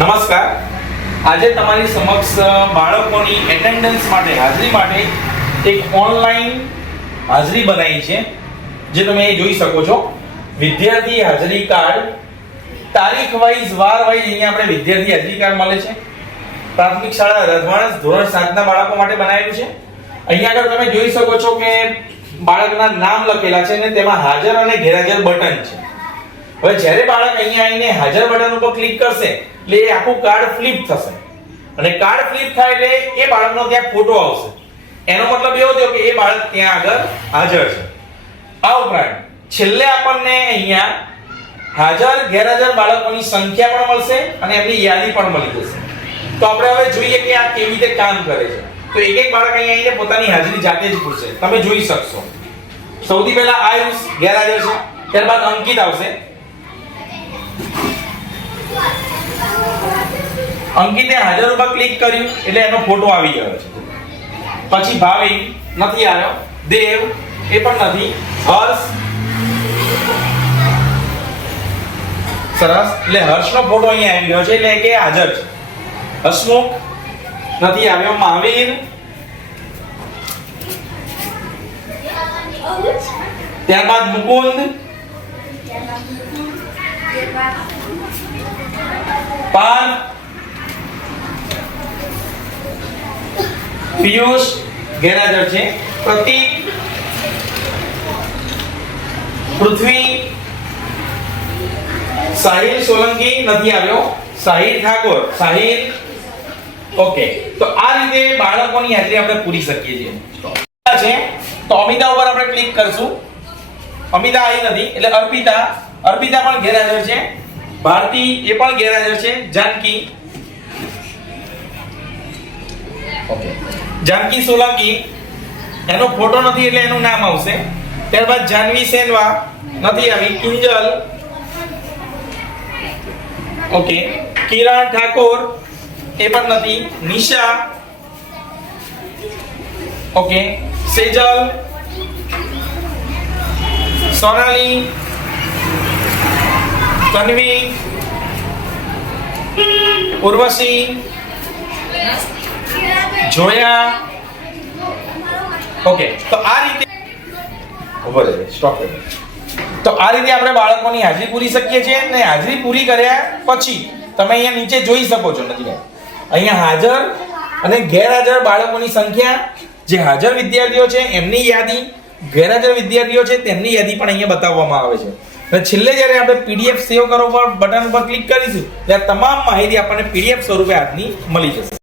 નમસ્કાર. આજે તમારી સમક્ષ બાળકોની એટેન્ડન્સ માટે હાજરી માટે એક ઓનલાઈન હાજરી બનાવી છે, જે તમે જોઈ શકો છો. વિદ્યાર્થી હાજરી કાર્ડ તારીખ વાઇઝ વાર વાઇઝ અહીંયા આપણે વિદ્યાર્થી હાજરી કાર્ડ મળે છે. પ્રાથમિક શાળા રધવાણસ ધોરણ 7 ના બાળકો માટે બનાવેલું છે. અહીંયા આગળ તમે જોઈ શકો છો કે બાળકના નામ લખેલા છે અને તેમાં હાજર અને ગેરહાજર બટન છે. હવે જ્યારે બાળક અહીંયા આવીને હાજર બટન ઉપર ક્લિક કરશે એટલે એ આખું કાર્ડ ફ્લિપ થશે અને કાર્ડ ફ્લિપ થાય એટલે એ બાળકનો ત્યાં ફોટો આવશે. એનો મતલબ એવો થયો કે એ બાળક ત્યાં આગળ હાજર છે. આ ઉપરાંત છેલ્લે આપણને અહીંયા હાજર ગેરહાજર બાળકોની સંખ્યા પણ મળશે અને એમની યાદી પણ મળી જશે. તો આપણે હવે જોઈએ કે આ કેવી રીતે કામ કરે છે. તો એક એક બાળક અહીંયા આવીને પોતાની હાજરી જાતે જ પૂછશે. તમે જોઈ શકશો. સૌથી પહેલા આયુષ ગેરહાજર છે, ત્યારબાદ અંકિત આવશે. અંકિતે હાજર ઉપર ક્લિક કર્યું એટલે એનો ફોટો આવી ગયો છે. પછી ભાવિક નથી આવ્યો, દેવ એ પણ નથી, હર્ષ સરસ એટલે હર્ષનો ફોટો અહીંયા આવી ગયો છે એટલે કે હાજર છે. હસમુખ નથી આવ્યો, મહાવીર ત્યારબાદ મુકુંદ પાર્થ પિયુષ ગેરહાજર છે, પ્રતીક પૃથ્વી સાહિલ સોલંકી નથી આવ્યો, સાહિલ ઠાકોર સાહિલ ઓકે. તો આ રીતે બાળકોની હાજરી આપણે પૂરી શકીએ છીએ. તો અમિતા ઉપર આપણે ક્લિક કરશું. અમિતા આવી નથી એટલે અર્પિતા પણ ગેરહાજર છે. ભારતી એ પણ ગેરહાજર છે. જાનકી ઓકે, જાનકી સોલંકી એનો ફોટો નથી એટલે એનું નામ આવશે. ત્યારબાદ જાનવી સેનવા નથી આવી, કિંજલ ઓકે, કિરણ ઠાકોર એ પણ નથી, નિશા ઓકે, સેજલ, સોનાલી, તન્વી, ઉર્વશી, જોયા ઓકે. તો આ રીતે ઉભો રહે સ્ટોપ કરો. તો આ રીતે આપણે બાળકોની હાજરી પૂરી શકીએ છીએ. અને હાજરી પૂરી કર્યા પછી તમે અહીંયા નીચે જોઈ શકો છો, નથી અહીંયા હાજર અને ગેરહાજર બાળકોની સંખ્યા, જે હાજર વિદ્યાર્થીઓ છે એમની યાદી, ગેરહાજર વિદ્યાર્થીઓ છે તેમની યાદી પણ અહીંયા બતાવવામાં આવે છે. અને છેલ્લે જ્યારે આપણે પીડીએફ સેવ કરો પર બટન ઉપર ક્લિક કરીશું ત્યારે તમામ માહિતી આપણને પીડીએફ સ્વરૂપે હાથની મળી જશે.